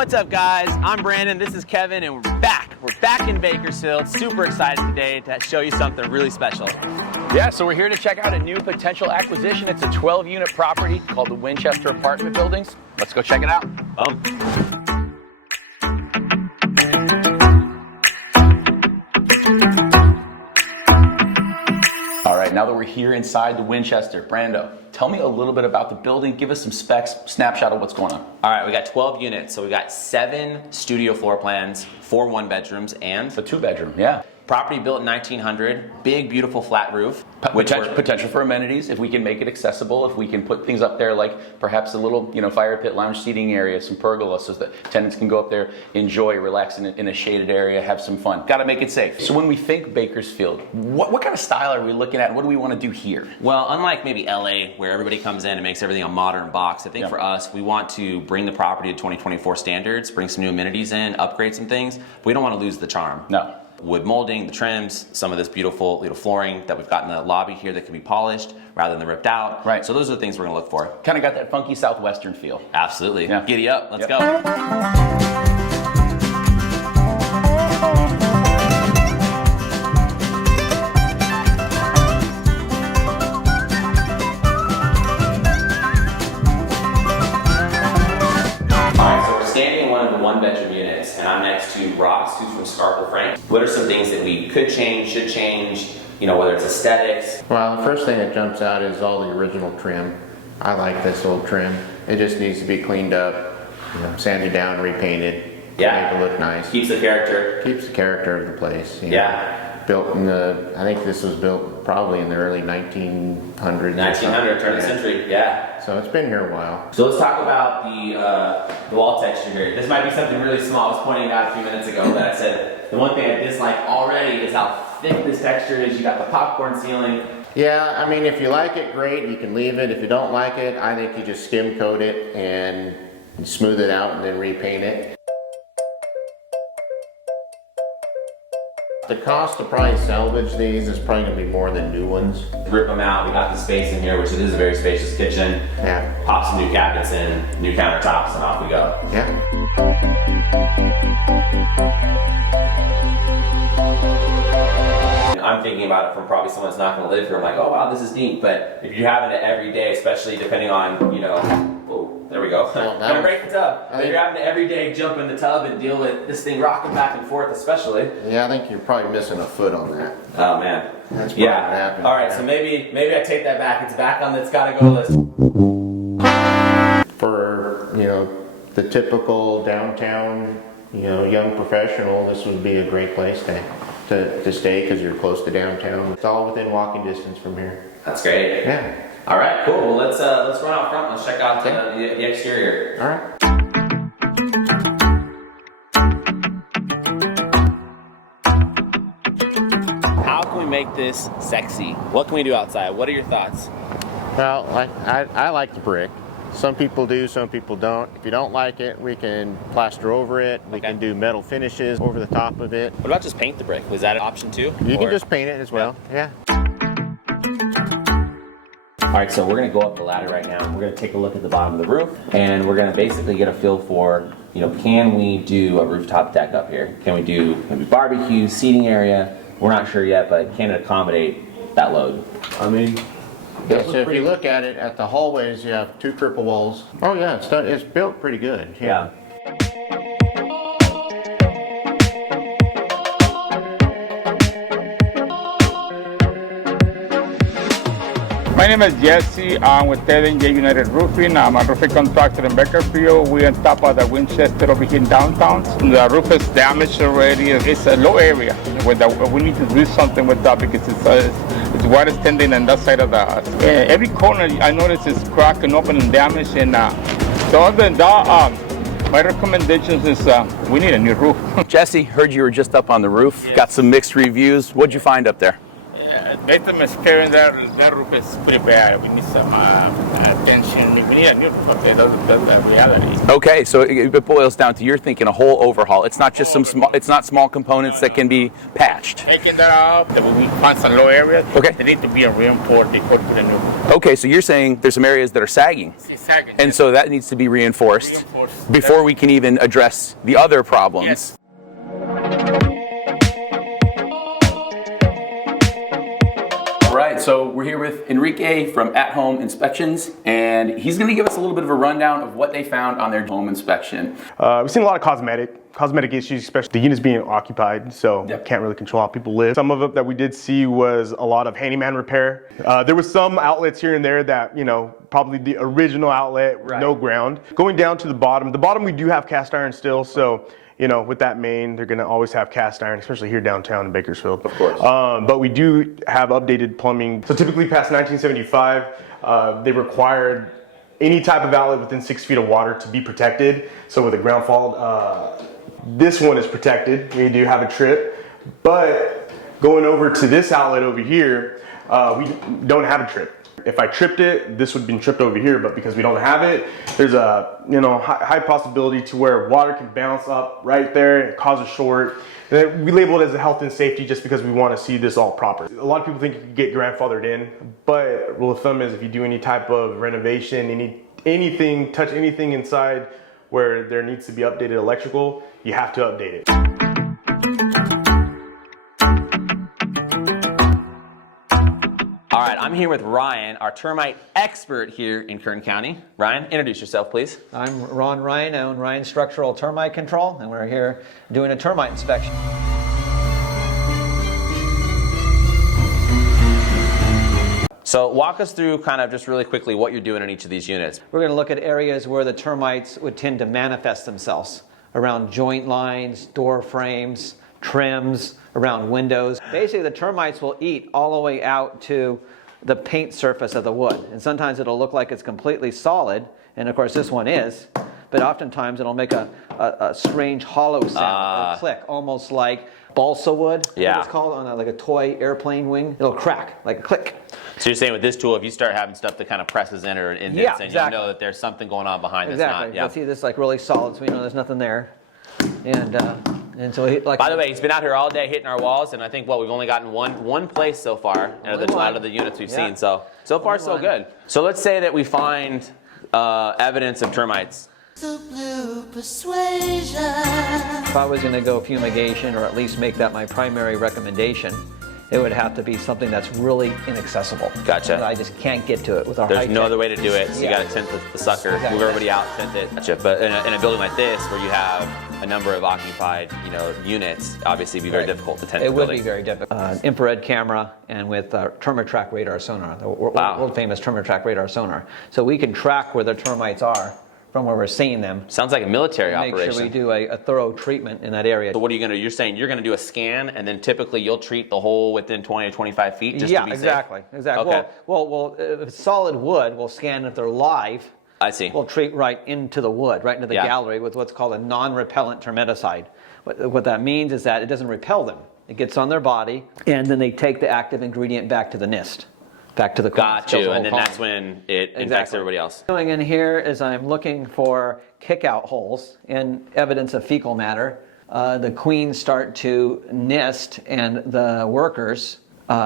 What's up, guys? I'm Brandon, this is Kevin, and we're back. We're back in Bakersfield. Super excited today to show you something really special. Yeah, so we're here to check out a new potential acquisition. It's a 12-unit property called the Winchester apartment buildings. Let's go check it out. All right, now that we're here inside the Winchester, Brando, tell me a little bit about the building. Give us some specs, snapshot of what's going on. All right, we got 12 units, so we got 7 studio floor plans, 4 one-bedrooms, and It's a 2-bedroom, yeah. property built in 1900, big, beautiful flat roof. Potential for amenities, if we can make it accessible, if we can put things up there like perhaps a little, fire pit lounge seating area, some pergola, so that tenants can go up there, enjoy, relax in a shaded area, have some fun. Got to make it safe. So when we think Bakersfield, what kind of style are we looking at? What do we want to do here? Well, unlike maybe LA, where everybody comes in and makes everything a modern box, I think for us, we want to bring the property to 2024 standards, bring some new amenities in, upgrade some things. But we don't want to lose the charm. No. Wood molding, the trims, some of this beautiful flooring that we've got in the lobby here that can be polished rather than ripped out. Right. So those are the things we're gonna look for. Kind of got that funky Southwestern feel. Absolutely. Yeah. Giddy up, let's go. One-bedroom units, and I'm next to Ross, who's from Scarple Frank. What are some things that we could change, should change, whether it's aesthetics? Well, the first thing that jumps out is all the original trim. I like this old trim. It just needs to be cleaned up, sanded down, repainted, Yeah. make it look nice. Keeps the character. Keeps the character of the place. Yeah. Built in I think this was built probably in the early 1900s. 1900, turn of the century, yeah. So it's been here a while. So let's talk about the wall texture here. This might be something really small. I was pointing out a few minutes ago that I said the one thing I dislike already is how thick this texture is. You got the popcorn ceiling. Yeah, I mean, if you like it, great, you can leave it. If you don't like it, I think you just skim coat it and smooth it out and then repaint it. The cost to probably salvage these is probably going to be more than new ones. Rip them out. We got the space in here, which it is a very spacious kitchen. Yeah. Pop some new cabinets in, new countertops, and off we go. Yeah. I'm thinking about it from probably someone that's not going to live here. I'm like, oh wow, this is neat. But if you're having it every day, especially depending on, oh, there we go. Gonna break the tub. If you're having to every day jump in the tub and deal with this thing rocking back and forth, especially. Yeah, I think you're probably missing a foot on that. Oh man. That's probably what happened. All right, so maybe I take that back. It's back on the it's gotta go list. For the typical downtown young professional, this would be a great place to stay because you're close to downtown. It's all within walking distance from here. That's great. Yeah. All right, cool. Well, let's run out front. Let's check out the exterior. All right. How can we make this sexy? What can we do outside? What are your thoughts? Well, I like the brick. Some people do, some people don't. If you don't like it, we can plaster over it. We can do metal finishes over the top of it. What about just paint the brick? Was that an option too? You can just paint it as well. Yeah. All right, so we're gonna go up the ladder right now. We're gonna take a look at the bottom of the roof, and we're gonna basically get a feel for, can we do a rooftop deck up here? Can we do maybe barbecue, seating area? We're not sure yet, but can it accommodate that load? Yeah, so if you look at it, at the hallways, you have 2 triple walls. Oh yeah, it's built pretty good. Yeah. My name is Jesse. I'm with Ted and J United Roofing. I'm a roofing contractor in Bakersfield. We're on top of the Winchester over here in downtown. The roof is damaged already. It's a low area. We need to do something with that because it's water standing on that side of the house. Every corner I notice is cracked and open and damaged. And so other than that, my recommendations is we need a new roof. Jesse, heard you were just up on the roof. Got some mixed reviews. What'd you find up there? Yeah, Based on my experience, that roof is pretty bad. We need some attention. We need a new roof up there. That's the reality. Okay, so it boils down to you're thinking a whole overhaul. It's not just some small. It's not small components that can be patched. Taking that out, we find some low areas. Okay. They need to be reinforced before we put a new roof. Okay, so you're saying there's some areas that are sagging, It's sagging, and yes. so that needs to be reinforced Reinforced. before we can even address the other problems. Yes. All right, so we're here with Enrique from At Home Inspections, and he's going to give us a little bit of a rundown of what they found on their home inspection. We've seen a lot of cosmetic issues, especially the units being occupied, so Yep. can't really control how people live. Some of it that we did see was a lot of handyman repair. There was some outlets here and there that, probably the original outlet, no ground. Going down to the bottom we do have cast iron still, so with that main, they're gonna always have cast iron, especially here downtown in Bakersfield. Of course. But we do have updated plumbing. So typically past 1975, they required any type of outlet within 6 feet of water to be protected. So with a ground fault, this one is protected. We do have a trip, but going over to this outlet over here, we don't have a trip. If I tripped it, this would have been tripped over here, but because we don't have it, there's a high possibility to where water can bounce up right there and cause a short. And we label it as a health and safety just because we want to see this all proper. A lot of people think you can get grandfathered in, but rule of thumb is if you do any type of renovation, anything, touch anything inside where there needs to be updated electrical, you have to update it. All right, I'm here with Ryan, our termite expert here in Kern County. Ryan, introduce yourself, please. I'm Ron Ryan. I own Ryan Structural Termite Control, and we're here doing a termite inspection. So walk us through kind of just really quickly what you're doing in each of these units. We're going to look at areas where the termites would tend to manifest themselves, around joint lines, door frames, trims, around windows. Basically, the termites will eat all the way out to the paint surface of the wood. And sometimes it'll look like it's completely solid, and of course this one is, but oftentimes it'll make a strange hollow sound, or click, almost like balsa wood, Yeah. what it's called, on like a toy airplane wing. It'll crack, like a click. So you're saying with this tool, if you start having stuff that kind of presses in or indents, Yeah, and exactly. you know that there's something going on behind Exactly. that's not. You'll see this like really solid, so we know there's nothing there. And so he, like. By the way, he's been out here all day hitting our walls, and I think we've only gotten one place so far out of the units we've seen. So far so good. So let's say that we find evidence of termites. If I was going to go fumigation, or at least make that my primary recommendation, it would have to be something that's really inaccessible. Gotcha. I just can't get to it with our There's high-tech. no other way to do it, so you Yeah. got to tent the sucker, Exactly. move everybody out, tent it. Gotcha. But in a building like this, where you have a number of occupied, units, obviously it'd be very difficult to tent It the would building. be very difficult. Infrared camera and with Termatrack radar sonar, the Wow. world famous Termatrack radar sonar. So we can track where the termites are from where we're seeing them. Sounds like a military Make operation. sure we do a thorough treatment in that area. So what are you going to do? You're saying you're going to do a scan, and then typically you'll treat the hole within 20 to 25 feet just to be exactly. safe? Exactly. Okay. Well, if it's solid wood, we'll scan if they're live. I see. We'll treat right into the wood, right into the Yeah. gallery with what's called a non-repellent termiticide. What that means is that it doesn't repel them. It gets on their body, and then they take the active ingredient back to the nest, back to the queen. Got Kills you, the and then whole that's colony. when it infects Exactly. everybody else. What I'm doing in here is I'm looking for kick-out holes and evidence of fecal matter. The queens start to nest, and the workers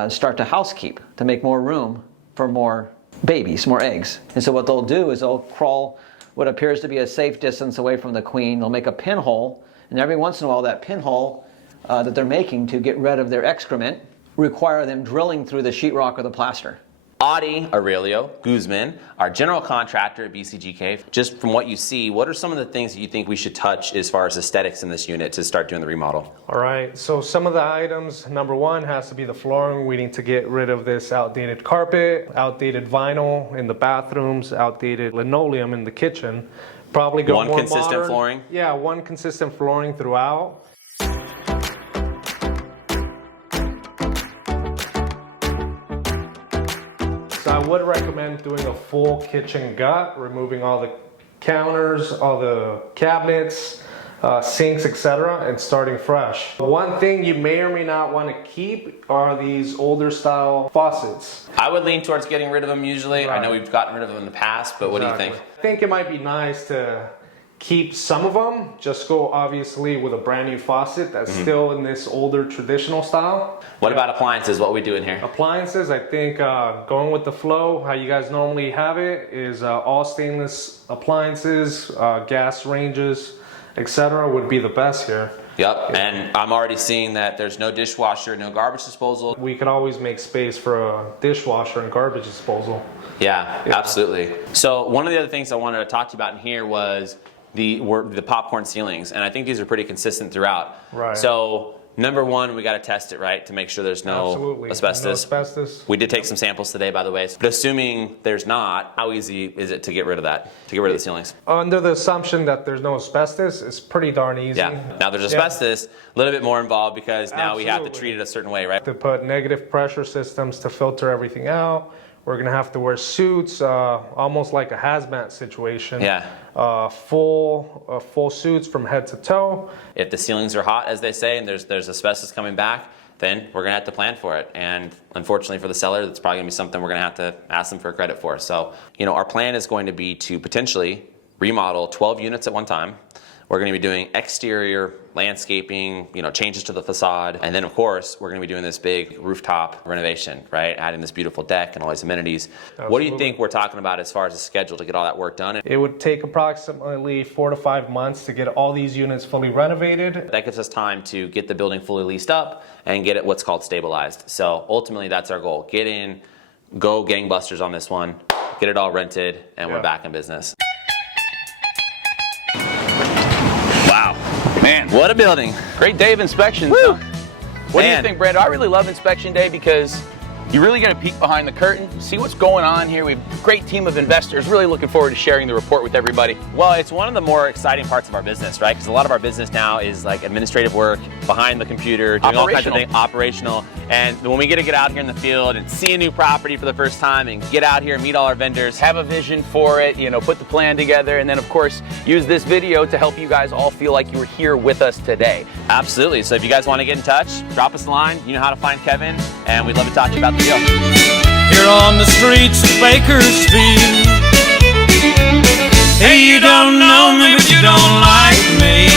start to housekeep to make more room for more babies, more eggs. And so what they'll do is they'll crawl what appears to be a safe distance away from the queen. They'll make a pinhole, and every once in a while that pinhole that they're making to get rid of their excrement require them drilling through the sheetrock or the plaster. Audie Aurelio Guzman, our general contractor at BCGK. Just from what you see, what are some of the things that you think we should touch as far as aesthetics in this unit to start doing the remodel? All right, so some of the items, number one has to be the flooring. We need to get rid of this outdated carpet, outdated vinyl in the bathrooms, outdated linoleum in the kitchen. Probably go One more consistent modern. flooring? Yeah, one consistent flooring throughout. So I would recommend doing a full kitchen gut, removing all the counters, all the cabinets, sinks, etc., and starting fresh. One thing you may or may not want to keep are these older style faucets. I would lean towards getting rid of them usually. I know we've gotten rid of them in the past, but what do you think? I think it might be nice to keep some of them, just go obviously with a brand new faucet that's still in this older traditional style. What about appliances? What we do in here? Appliances, I think going with the flow, how you guys normally have it, is all stainless appliances, gas ranges, etc. would be the best here. Yep, and I'm already seeing that there's no dishwasher, no garbage disposal. We could always make space for a dishwasher and garbage disposal. Yeah, absolutely. So one of the other things I wanted to talk to you about in here was the popcorn ceilings, and I think these are pretty consistent throughout. Right. So number one, we got to test it, right, to make sure there's no asbestos. No asbestos. We did take some samples today, by the way. But assuming there's not, how easy is it to get rid of that? To get rid of the ceilings? Under the assumption that there's no asbestos, it's pretty darn easy. Yeah. Now there's asbestos, a little bit more involved because now we have to treat it a certain way, right? To put negative pressure systems to filter everything out. We're gonna have to wear suits, almost like a hazmat situation. Yeah. Full suits from head to toe. If the ceilings are hot, as they say, and there's asbestos coming back, then we're gonna have to plan for it. And unfortunately for the seller, that's probably gonna be something we're gonna have to ask them for credit for. So, our plan is going to be to potentially remodel 12 units at one time. We're going to be doing exterior landscaping, changes to the facade. And then of course, we're going to be doing this big rooftop renovation, right? Adding this beautiful deck and all these amenities. Absolutely. What do you think we're talking about as far as the schedule to get all that work done? It would take approximately 4 to 5 months to get all these units fully renovated. That gives us time to get the building fully leased up and get it what's called stabilized. So ultimately that's our goal. Get in, go gangbusters on this one, get it all rented, and we're back in business. Wow. Man, What a building. great day of inspections. Woo. Huh? What do you Man. think, Brando? I really love inspection day because you really get a peek behind the curtain, see what's going on here. We have a great team of investors, really looking forward to sharing the report with everybody. Well, it's one of the more exciting parts of our business, right? Because a lot of our business now is like administrative work, behind the computer, doing all kinds of things, operational. And when we get to get out here in the field and see a new property for the first time and get out here and meet all our vendors, Have a vision for it, put the plan together, and then of course, use this video to help you guys all feel like you were here with us today. absolutely. So if you guys want to get in touch, drop us a line. You know how to find Kevin, and we'd love to talk to you about the deal. Here on the streets of Bakersfield. Hey, you don't know me, but you don't like me.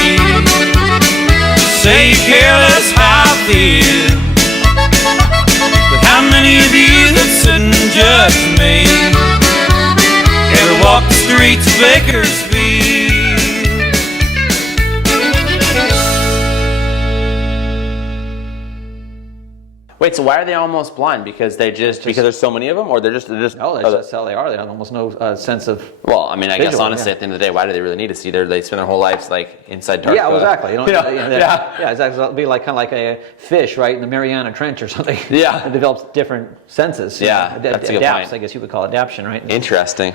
Say you care less how I feel. But how many of you that sit and judge me ever walk the streets of Bakersfield? Wait, so why are they almost blind? Because because there's so many of them, or they're just No, that's how they are. They have almost no sense of. Well, I mean, I guess visual, honestly, at the end of the day, why do they really need to see? They spend their whole lives like inside dark. Yeah, exactly. You don't, Yeah. exactly. It'll be kind of like a fish, right, in the Mariana Trench or something. Yeah. It develops different senses. Yeah, that's a good adapts. point. I guess you would call it adaptation, right? Interesting.